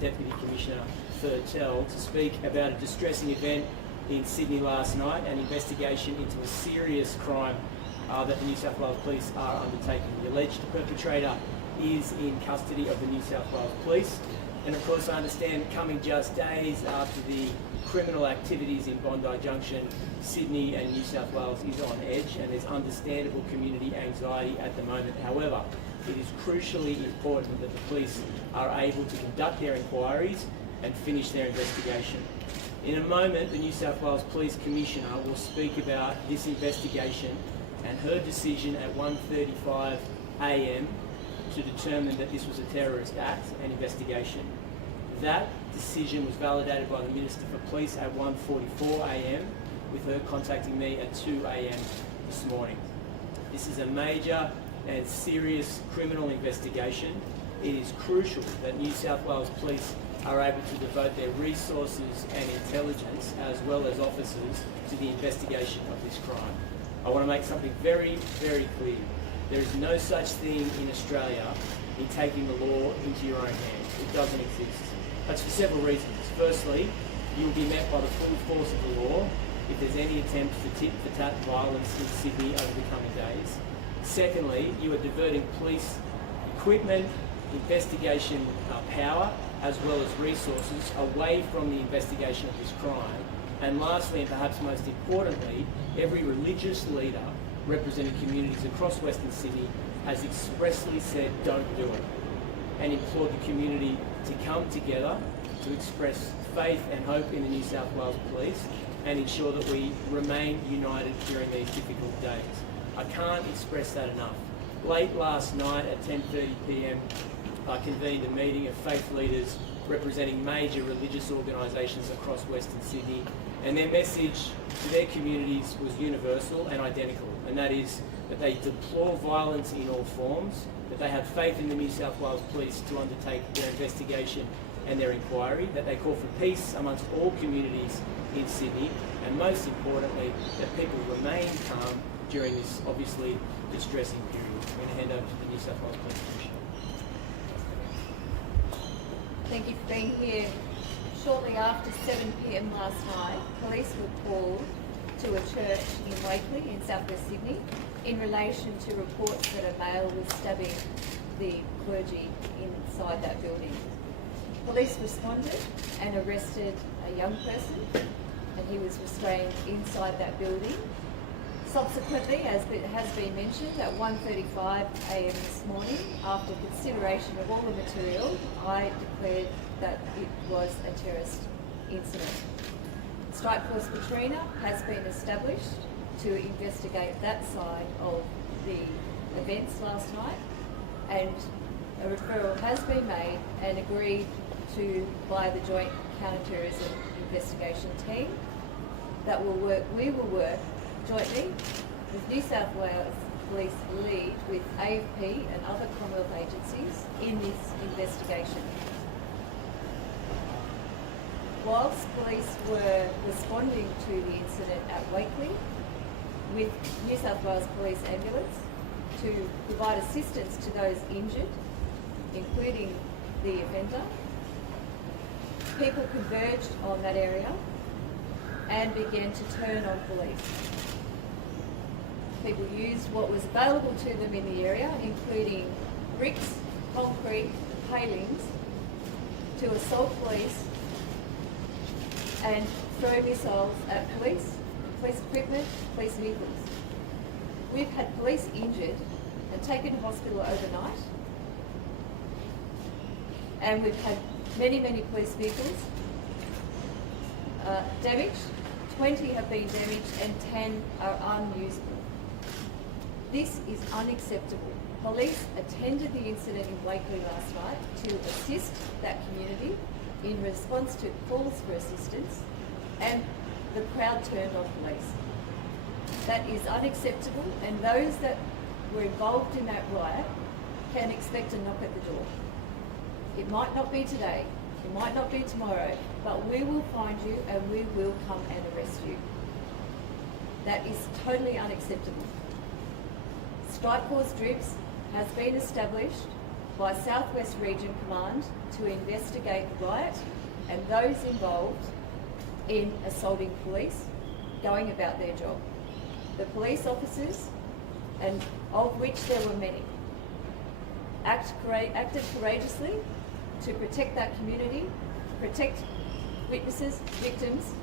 Deputy Commissioner Fertel to speak about a distressing event in Sydney last night, an investigation into a serious crime that the New South Wales Police are undertaking. The alleged perpetrator is in custody of the New South Wales Police, and of course I understand coming just days after the criminal activities in Bondi Junction, Sydney and New South Wales is on edge, and there's understandable community anxiety at the moment. However, it is crucially important that the police are able to conduct their inquiries and finish their investigation. In a moment, the New South Wales Police Commissioner will speak about this investigation and her decision at 1:35 a.m. to determine that this was a terrorist act and investigation. That decision was validated by the Minister for Police at 1:44 a.m, with her contacting me at 2 a.m. this morning. This is a major and serious criminal investigation. It is crucial that New South Wales Police are able to devote their resources and intelligence, as well as officers, to the investigation of this crime. I want to make something very, very clear. There is no such thing in Australia in taking the law into your own hands. It doesn't exist. That's for several reasons. Firstly, you will be met by the full force of the law if there's any attempts for tit-for-tat violence in Sydney over the coming days. Secondly, you are diverting police equipment, investigation power, as well as resources away from the investigation of this crime. And lastly, and perhaps most importantly, every religious leader representing communities across Western Sydney has expressly said don't do it, and implored the community to come together to express faith and hope in the New South Wales Police and ensure that we remain united during these difficult days. I can't express that enough. Late last night at 10:30 p.m, I convened a meeting of faith leaders representing major religious organisations across Western Sydney, and their message to their communities was universal and identical, and that is that they deplore violence in all forms, that they have faith in the New South Wales Police to undertake their investigation and their inquiry, that they call for peace amongst all communities in Sydney, and most importantly, that people remain calm during this obviously distressing period. I'm going to hand over to the New South Wales Police Commissioner. Thank you for being here. Shortly after 7 p.m. last night, police were called to a church in Wakeley in southwest Sydney in relation to reports that a male was stabbing the clergy inside that building. Police responded and arrested a young person, and he was restrained inside that building. Subsequently, as it has been mentioned, at 1:35 a.m. this morning, after consideration of all the material, I declared that it was a terrorist incident. Strike Force Katrina has been established to investigate that side of the events last night, and a referral has been made and agreed to by the Joint Counter-Terrorism Investigation Team that will work. We will work jointly with New South Wales Police lead with AFP and other Commonwealth agencies in this investigation. Whilst police were responding to the incident at Wakeley with New South Wales Police ambulance to provide assistance to those injured, including the offender, people converged on that area and began to turn on police. People used what was available to them in the area, including bricks, concrete, palings, to assault police and throw missiles at police equipment, police vehicles. We've had police injured and taken to hospital overnight, and we've had many police vehicles damaged. 20 have been damaged and 10 are unusable. This is unacceptable. Police attended the incident in Wakeley last night to assist that community in response to calls for assistance, and the crowd turned on police. That is unacceptable, and those that were involved in that riot can expect a knock at the door. It might not be today, it might not be tomorrow, but we will find you and we will come and arrest you. That is totally unacceptable. Strike Force Drips has been established by South West Region Command to investigate the riot and those involved in assaulting police going about their job. The police officers, and of which there were many, acted courageously to protect that community, protect witnesses, victims,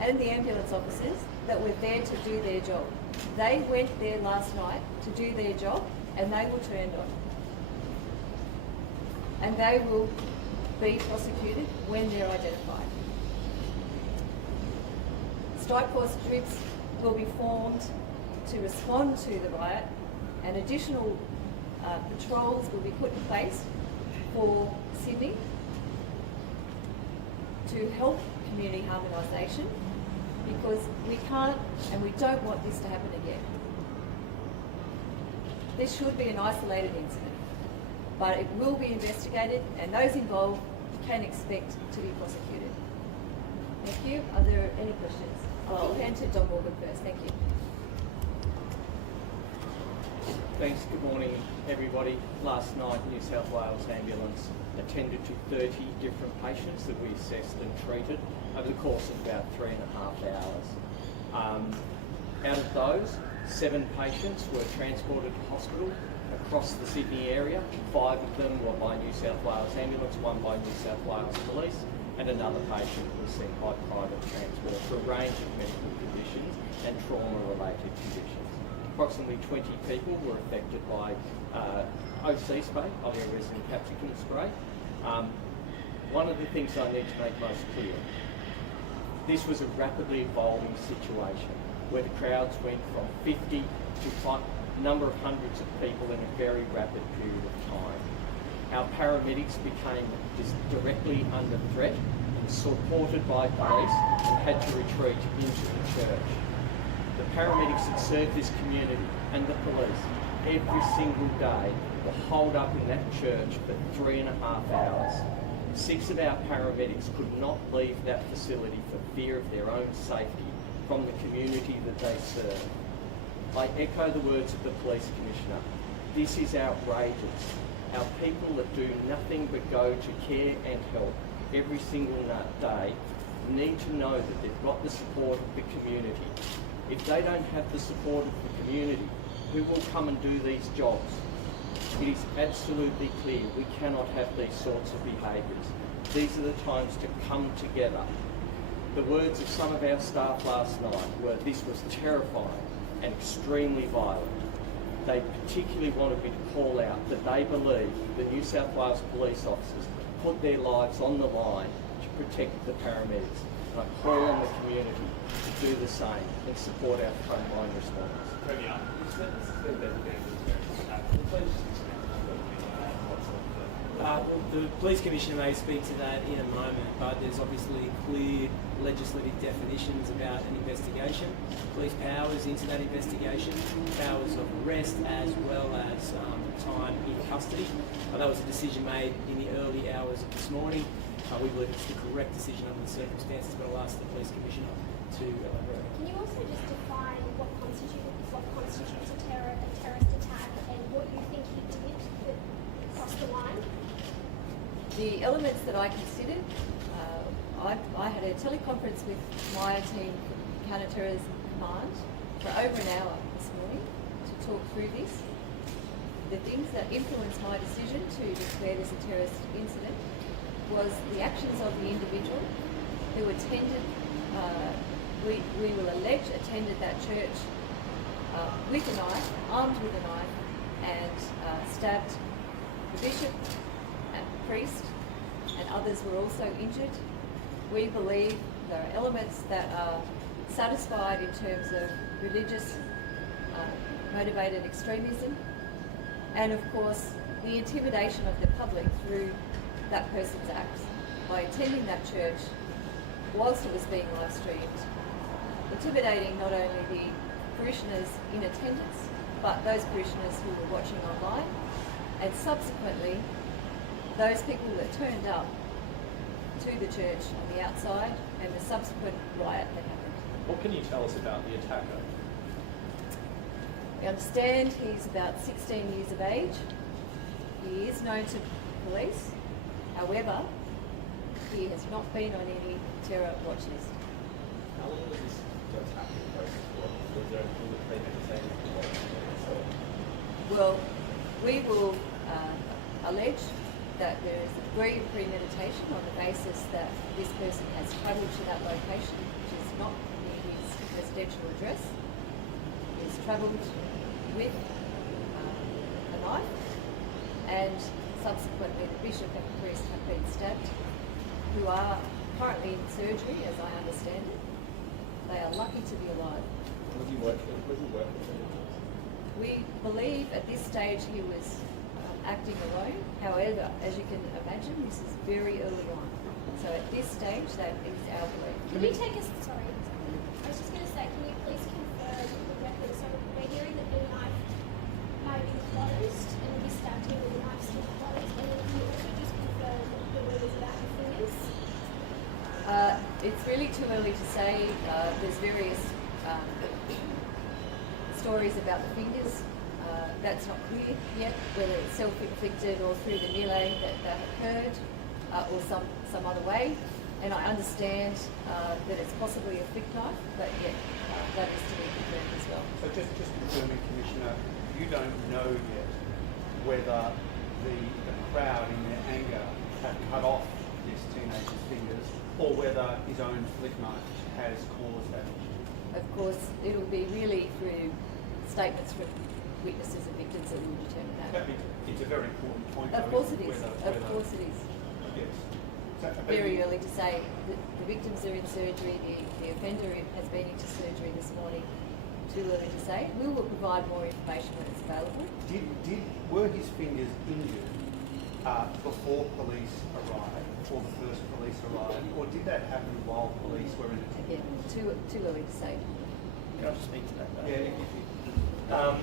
and the ambulance officers that were there to do their job. They went there last night to do their job, and they were turned on. And they will be prosecuted when they're identified. Strike force groups will be formed to respond to the riot, and additional patrols will be put in place for Sydney to help community harmonisation, because we can't and we don't want this to happen again. This should be an isolated incident, but it will be investigated, and those involved can expect to be prosecuted. Thank you. Are there any questions? I'll hand to Don Morgan first. Thank you. Thanks. Good morning, everybody. Last night, New South Wales Ambulance attended to 30 different patients that we assessed and treated over the course of about 3.5 hours. Out of those, 7 patients were transported to hospital across the Sydney area. 5 of them were by New South Wales Ambulance, 1 by New South Wales Police, and another patient was seen by private transport for a range of medical conditions and trauma-related conditions. Approximately 20 people were affected by OC spray, ovarian resident capsicum spray. One of the things I need to make most clear, this was a rapidly evolving situation where the crowds went from 50 to a number of hundreds of people in a very rapid period of time. Our paramedics became directly under threat and supported by police and had to retreat into the church. The paramedics that served this community and the police every single day were holed up in that church for 3.5 hours. 6 of our paramedics could not leave that facility for fear of their own safety from the community that they serve. I echo the words of the police commissioner. This is outrageous. Our people that do nothing but go to care and help every single day need to know that they've got the support of the community. If they don't have the support of the community, who will come and do these jobs? It is absolutely clear we cannot have these sorts of behaviours. These are the times to come together. The words of some of our staff last night were, this was terrifying and extremely violent. They particularly wanted me to call out that they believe the New South Wales police officers put their lives on the line to protect the paramedics. And I call on the community to do the same and support our frontline responders. Well, the Police Commissioner may speak to that in a moment, but there's obviously clear legislative definitions about an investigation, police powers into that investigation, powers of arrest, as well as time in custody. That was a decision made in the early hours of this morning. We believe it's the correct decision under the circumstances, but I'll ask the Police Commissioner to elaborate. Can you also just define what constitutes a terrorist attack and what you think he did that crossed the line? The elements that I considered, I had a teleconference with my team, Counter-Terrorism Command, for over an hour this morning to talk through this. The things that influenced my decision to declare this a terrorist incident was the actions of the individual who attended, we will allege, attended that church with a knife, armed with a knife, and stabbed the bishop and the priest, and others were also injured. We believe there are elements that are satisfied in terms of religious motivated extremism, and of course the intimidation of the public through that person's acts by attending that church whilst it was being live streamed, intimidating not only the parishioners in attendance but those parishioners who were watching online, and subsequently those people that turned up to the church on the outside and the subsequent riot that happened. What can you tell us about the attacker? We understand he's about 16 years of age. He is known to police. However, he has not been on any terror watch list. How long was this attacking process for? Was there a premeditated Well, we will allege that there is a degree of premeditation on the basis that this person has travelled to that location, which is not near his residential address. He has travelled with a knife, and subsequently the bishop and the priest have been stabbed, who are currently in surgery, as I understand it. They are lucky to be alive. Was he working with him? We believe at this stage he was acting alone. However, as you can imagine, this is very early on. So at this stage, that is our belief. Can you take us, sorry, I was just going to say, can you please confirm the record? So we're hearing that the knife might be closed and he stabbed him with the knife still closed. And then can you also just confirm the rumours about the fingers? It's really too early to say. There's various stories about the fingers. That's not clear yet, whether it's self-inflicted or through the melee that occurred, or some other way. And I understand that it's possibly a flick knife, but yet that is to be confirmed as well. So just confirming, Commissioner, you don't know yet whether the crowd in their anger have cut off this teenager's fingers, or whether his own flick knife has caused that issue. Of course, it'll be really through statements from witnesses and victims that will determine that. It's a very important point. Of course it is. Of course it is. Yes. So, Very early to say. The victims are in surgery. The offender has been into surgery this morning. Too early to say. We will provide more information when it's available. Were his fingers injured before police arrived, or the first police arrived, or did that happen while police were in attendance? Yeah, too early to say. Can I just speak to that? Yeah.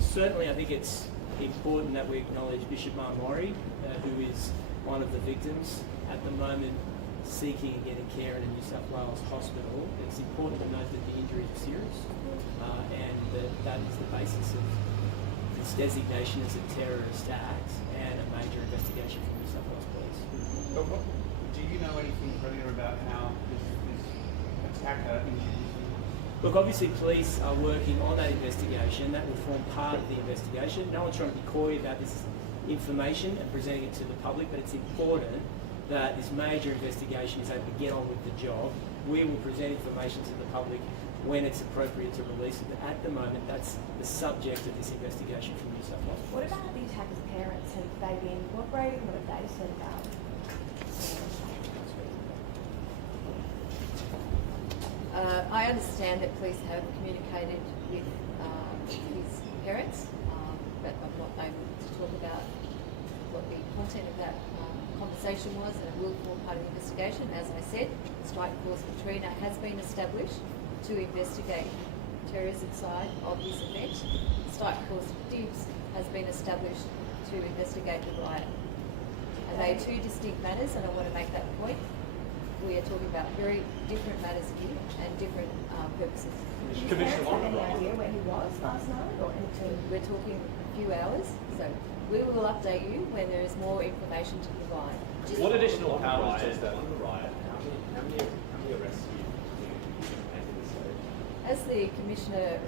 Certainly, I think it's important that we acknowledge Bishop Mar Mari, who is one of the victims at the moment seeking and getting care in a New South Wales hospital. It's important to note that the injuries are serious, and that is the basis of its designation as a terrorist act and a major investigation from New South Wales Police. But do you know anything further about how this attacker injured his fingers? Look, obviously police are working on that investigation. That will form part of the investigation. No one's trying to be coy about this information and presenting it to the public, but it's important that this major investigation is able to get on with the job. We will present information to the public when it's appropriate to release it. But at the moment, that's the subject of this investigation from New South Wales. What about the attacker's parents? Have they been cooperating? What have they said about? I understand that police have communicated with his parents, but I'm not able to talk about what the content of that conversation was, and it will form part of the investigation. As I said, the Strike Force Katrina has been established to investigate the terrorism side of this event. Strike Force Dibs has been established to investigate the riot. And they are two distinct matters, and I want to make that point. We are talking about very different matters here and different purposes. Did his parents have any idea where he was last night or anything? We're talking a few hours, so we will update you when there is more information to provide. What additional powers does that? On the riot, how many arrests have you made at this stage? As the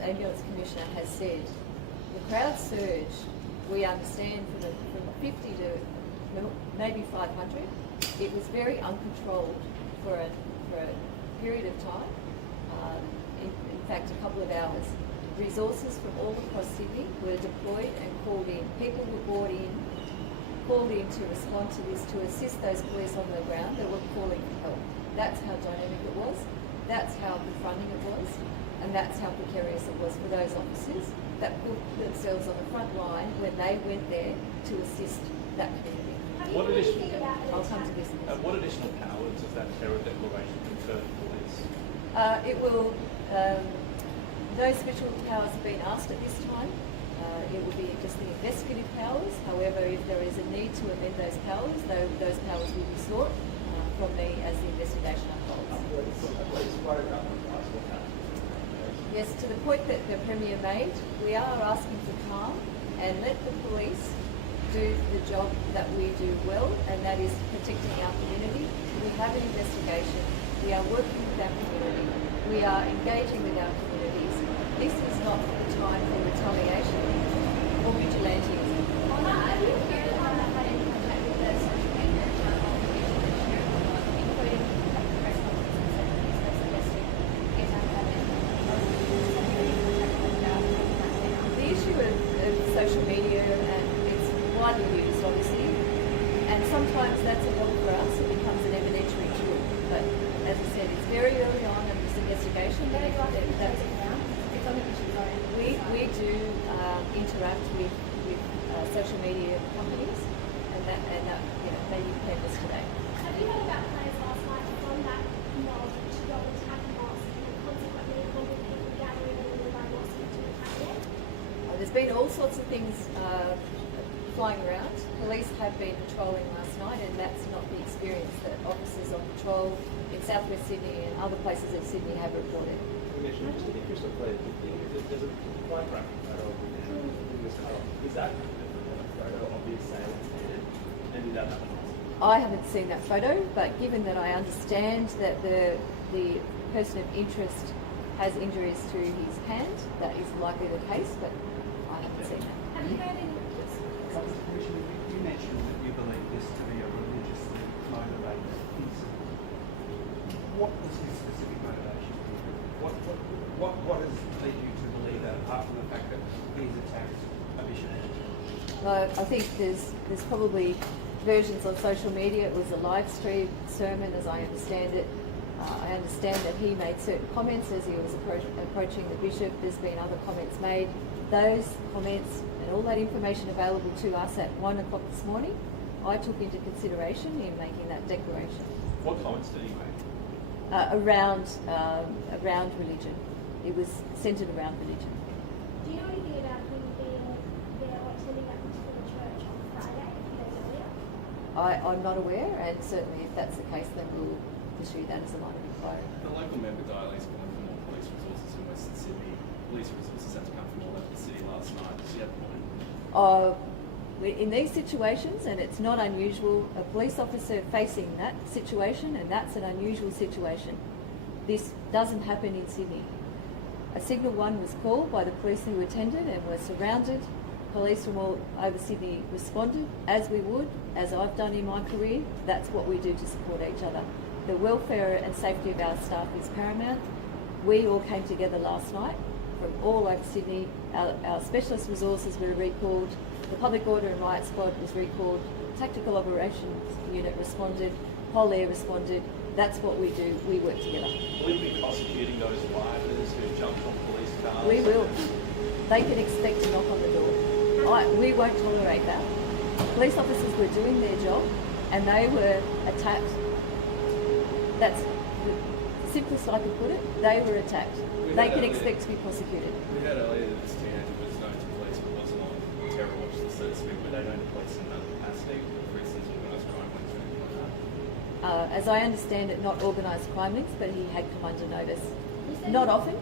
ambulance commissioner has said, the crowd surge, we understand from 50 to maybe 500. It was very uncontrolled for a period of time, in fact a couple of hours. Resources from all across Sydney were deployed and called in. People were called in to respond to this, to assist those police on the ground that were calling for help. That's how dynamic it was, that's how confronting it was, and that's how precarious it was for those officers that put themselves on the front line when they went there to assist that community. Have you What heard additional- anything about an I'll come to attack? this in a And what additional powers does that terror declaration confer to police? It will, no special powers have been asked at this time. It will be just the investigative powers. However, if there is a need to amend those powers, those powers will be sought from me as the investigation unfolds. Yes, to the point that the Premier made, we are asking for calm and let the police do the job that we do well, and that is protecting our community. We have an investigation. We are working with our community. We are engaging with our communities. This is not the time for retaliation or vigilantism. Have you had any contact with the social media including the press conference and suggesting it The issue of social media, and it's widely used obviously, and sometimes that's a problem for us. It becomes an evidentiary tool. But as I said, it's very early on in this investigation. We do interact with social media companies, and that they pay us today. Have you heard about plans last night from that mob to go and attack the mosque and consequently 100 people gathering in the mosque to attack it? There's been all sorts of things flying around. Police have been patrolling last night, and that's not the experience that officers on patrol in southwest Sydney and other places in Sydney have reported. Commissioner, just to be crystal clear, there's a quite graphic photo of the man who was cut off. Is that a photo of the assailant's hand? And did that happen? I haven't seen that photo, but given that I understand that the person of interest has injuries to his hand, that is likely the case, but I haven't seen that. Have you heard any? Commissioner, you mentioned that you believe this to be a religiously motivated incident. What was his specific motivation? What has led you to believe that, apart from the fact that he's attacked a bishop? I think there's probably versions on social media. It was a live stream sermon, as I understand it. I understand that he made certain comments as he was approaching the bishop. There's been other comments made. Those comments and all that information available to us at 1 o'clock this morning, I took into consideration in making that declaration. What comments did he make? Around religion. It was centred around religion. Do you know anything about him being there or attending that particular church on Friday, a few days earlier? I'm not aware, and certainly if that's the case, then we'll pursue that as a line of inquiry. The local member dialect is calling for more police resources in Western Sydney. Police resources had to come from all over the city last night. Does she have a point? In these situations, and it's not unusual, a police officer facing that situation, and that's an unusual situation. This doesn't happen in Sydney. A Signal 1 was called by the police who attended and were surrounded. Police from all over Sydney responded, as we would, as I've done in my career. That's what we do to support each other. The welfare and safety of our staff is paramount. We all came together last night from all over Sydney. Our specialist resources were recalled. The Public Order and Riot Squad was recalled. Tactical Operations Unit responded. Whole Air responded. That's what we do. We work together. Will you be prosecuting those rioters who jumped on police cars? We will. They can expect to knock on the door. We won't tolerate that. Police officers were doing their job and they were attacked. That's the simplest I could put it. They were attacked. They can expect to be prosecuted. We heard earlier that this teenager was known to police but wasn't on terror watch list, so to speak. Were they known to police in another capacity, for instance, organised crime links or anything like that? As I understand it, not organised crime links, but he had come under notice. Not often.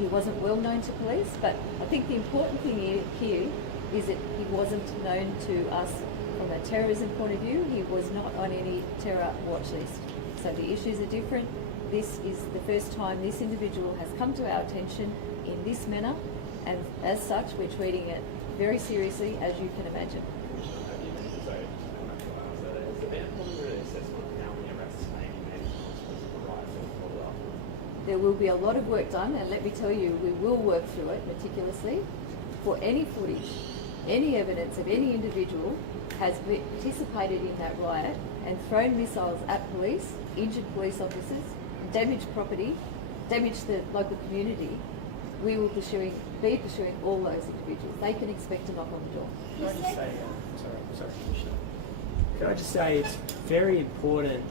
He wasn't well known to police, but I think the important thing here is that he wasn't known to us from a terrorism point of view. He was not on any terror watch list. So the issues are different. This is the first time this individual has come to our attention in this manner, and as such, we're treating it very seriously, as you can imagine. Sorry, has the bandt done an assessment of how many arrests may be made for riots or followed up? There will be a lot of work done, and let me tell you, we will work through it meticulously. For any footage, any evidence of any individual has participated in that riot and thrown missiles at police, injured police officers, damaged property, damaged the local community, we will be pursuing all those individuals. They can expect to knock on the door. Can I just say, sorry, Commissioner. Can I just say it's very important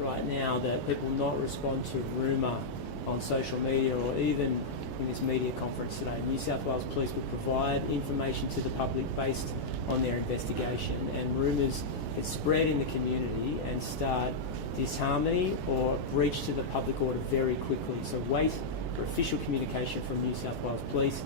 right now that people not respond to rumour on social media or even in this media conference today. New South Wales Police will provide information to the public based on their investigation, and rumours that spread in the community and start disharmony or breach to the public order very quickly. So wait for official communication from New South Wales Police.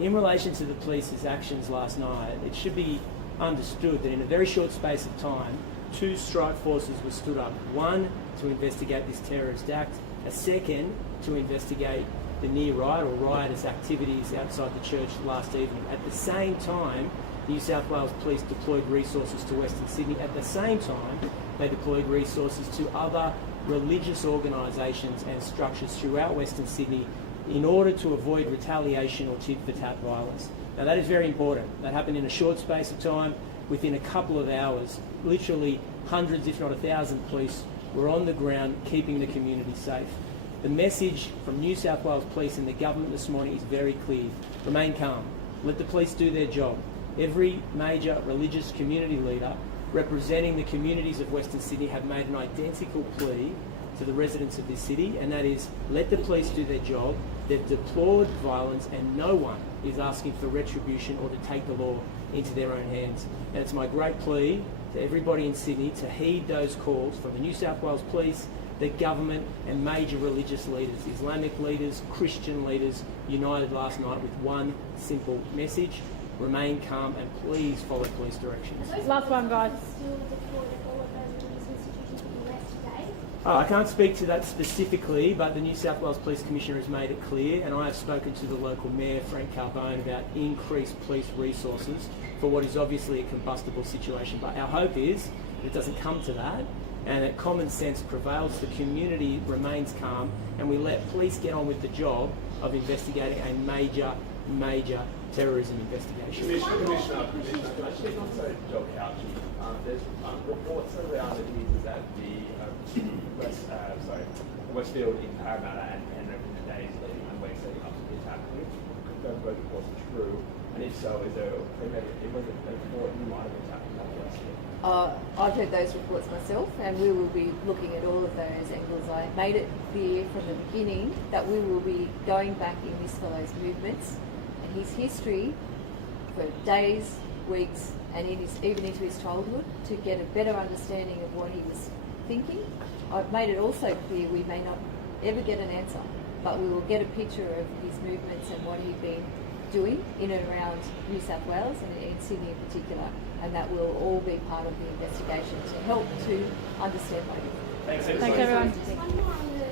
In relation to the police's actions last night, it should be understood that in a very short space of time, 2 strike forces were stood up. One to investigate this terrorist act, a second to investigate the near riot or riotous activities outside the church last evening. At the same time, New South Wales Police deployed resources to Western Sydney. At the same time, they deployed resources to other religious organisations and structures throughout Western Sydney in order to avoid retaliation or tit-for-tat violence. Now that is very important. That happened in a short space of time. Within a couple of hours, literally hundreds, if not 1,000 police were on the ground keeping the community safe. The message from New South Wales Police and the government this morning is very clear. Remain calm. Let the police do their job. Every major religious community leader representing the communities of Western Sydney have made an identical plea to the residents of this city, and that is let the police do their job. They've deplored violence and no one is asking for retribution or to take the law into their own hands. And it's my great plea to everybody in Sydney to heed those calls from the New South Wales Police, the government and major religious leaders, Islamic leaders, Christian leaders, united last night with one simple message: remain calm and please follow police directions. Last one, guys. Still deployed at all of those religious institutions that you left today? I can't speak to that specifically, but the New South Wales Police Commissioner has made it clear, and I have spoken to the local mayor, Frank Carbone, about increased police resources for what is obviously a combustible situation. But our hope is that it doesn't come to that, and that common sense prevails, the community remains calm, and we let police get on with the job of investigating a major terrorism investigation. Commissioner, can I speak on something Joe Couchy? There's reports around that he was at the Westfield in Parramatta and Penrith in the days leading and weeks leading up to the attack. Can you confirm whether it was true? And if so, is there a report you might have attacked in that Westfield? I've heard those reports myself, and we will be looking at all of those angles. I made it clear from the beginning that we will be going back in this fellow's movements and his history for days, weeks, and even into his childhood to get a better understanding of what he was thinking. I've made it also clear we may not ever get an answer, but we will get a picture of his movements and what he'd been doing in and around New South Wales and in Sydney in particular, and that will all be part of the investigation to help to understand motive. Thanks everyone. Just one more on the